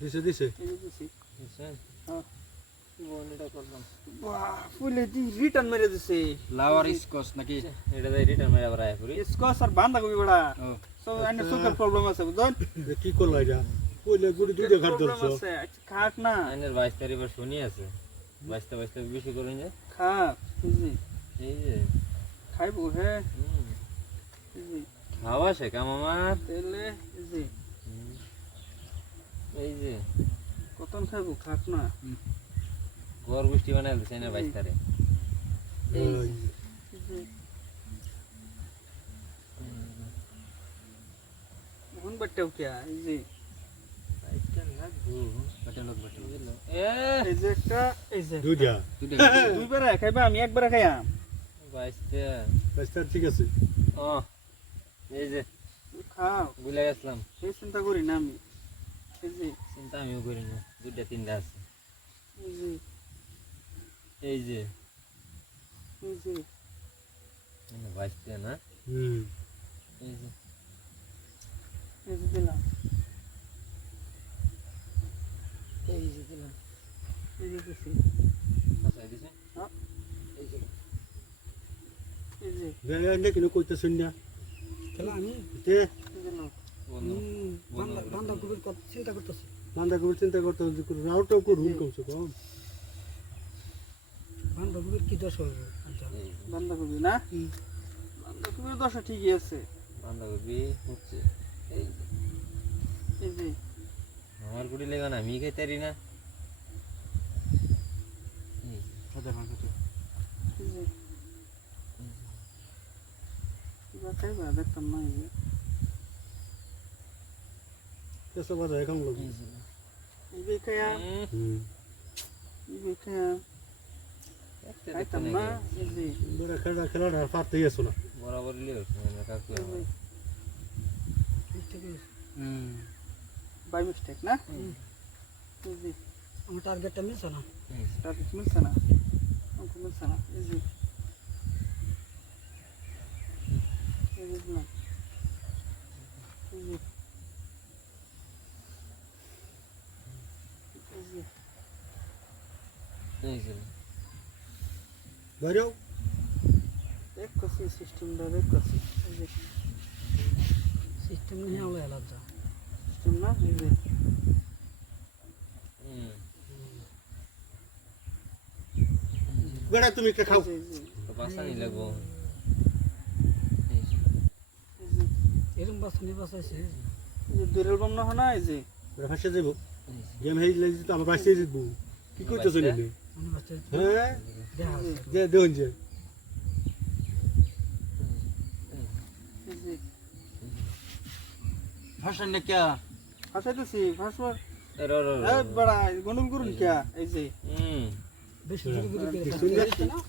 দিছো দিছে এই যে দিছি বুঝছেন হ্যাঁ বলটা করলাম বাহ ফুলে দি রিটার্ন মেরে দিছে লাওয়ার স্কচ নাকি এটা দাই রিটার্ন মেরা বড় আইপুরি স্কচ আর বান্দা কবি বড়া ও সো এনে সুগার প্রবলেম আছে বুঝছেন কি করলা এটা কইলে গুড়ি দুইটা ঘাট প্রবলেম ধরছো আছে আচ্ছা খাট না আইনের 22 তারিখ শুনি আছে 22 বেশি করেন যে খাট বুঝি এই যে খাইবো হে বুঝি খাওয়া শেখা মামা তেলে বুঝি এই যে কতন খাইবো খাট না গর গুষ্টি বানাই দিছে না 22 তারিখ বুঝি মোহন বাট্টাও কিয়া বুঝি এটা লাগবো বটে লোক এ এই যে একটা এই যে দুইটা দুইবার খাইবা আমি একবার খাইয়াম 22 রাস্তা ঠিক আছে ও এই যে খাও ভুলে গেছিলাম সেই চিন্তা করি না আমি এই যে চিন্তা আমিও করি না দুইটা তিনটা আছে এই যে এই যে এই যে 22 না হুম এই যে এই যে দিলাম এই যে দিলাম এই যে দিছি আচ্ছা দিছে হ্যাঁ এই যে এই যে বেলা কিনো কইতাছুন না খেলা আমি তে দিলাম বন্ধু বান্দা গুলোর কথা চিন্তা করতেছি মান্দা গুড় চিন্তা করতে হচ্ছে রাউটাও করুন কমছে কম বান্দা গুলোর কি দোষ হবে বান্দা কবি না বান্দা কবির দশা ঠিকই আছে বাঁধাকপি হচ্ছে এই যে এই যে আমার গুড়ি লেগা না আমি খাইতে পারি না এই যে এবার খাইবা দেখতাম না এই যে কেসা বাজা এখন লোক এই যে খাইয়াম হুম এই যে খাইয়াম খাইতাম না এই যে বেলা খেলাটা পারতে গেছো না বরাবর লিও কাকু এই যে হুম বাই মিস্টেক না এই যে আমার টার্গেটটা মিলছে না টার্গেট মিলছে না অঙ্ক মিলছে না এই যে এই যে দিলাম এই যে এই যে এই যে বাইরেও এক কষি সিস্টেমটা এক কষি এই যে সিস্টেম নিয়ে আলো আলাদা সিস্টেম না এই যে বেড়া তুমি একটা খাও এই যে তো বাসা নি লাগবো এই যে এরকম বাসনি বাসাইছে এই যে দূরের বম না হয় এই যে বেড়া ফাঁসে যাবো গেম হেই লাগি তো আমার বাসে জিতবো কি কইতেছ নি আমি বাসাই হ্যাঁ দেখা আছে যে দেন যে এই যে ভাষণ না কে ফাঁসাইতেছি ফাঁসবার র র বড়া গন্ডল করুন কিয়া এই যে বেশি দূরে দূরে সুন্দর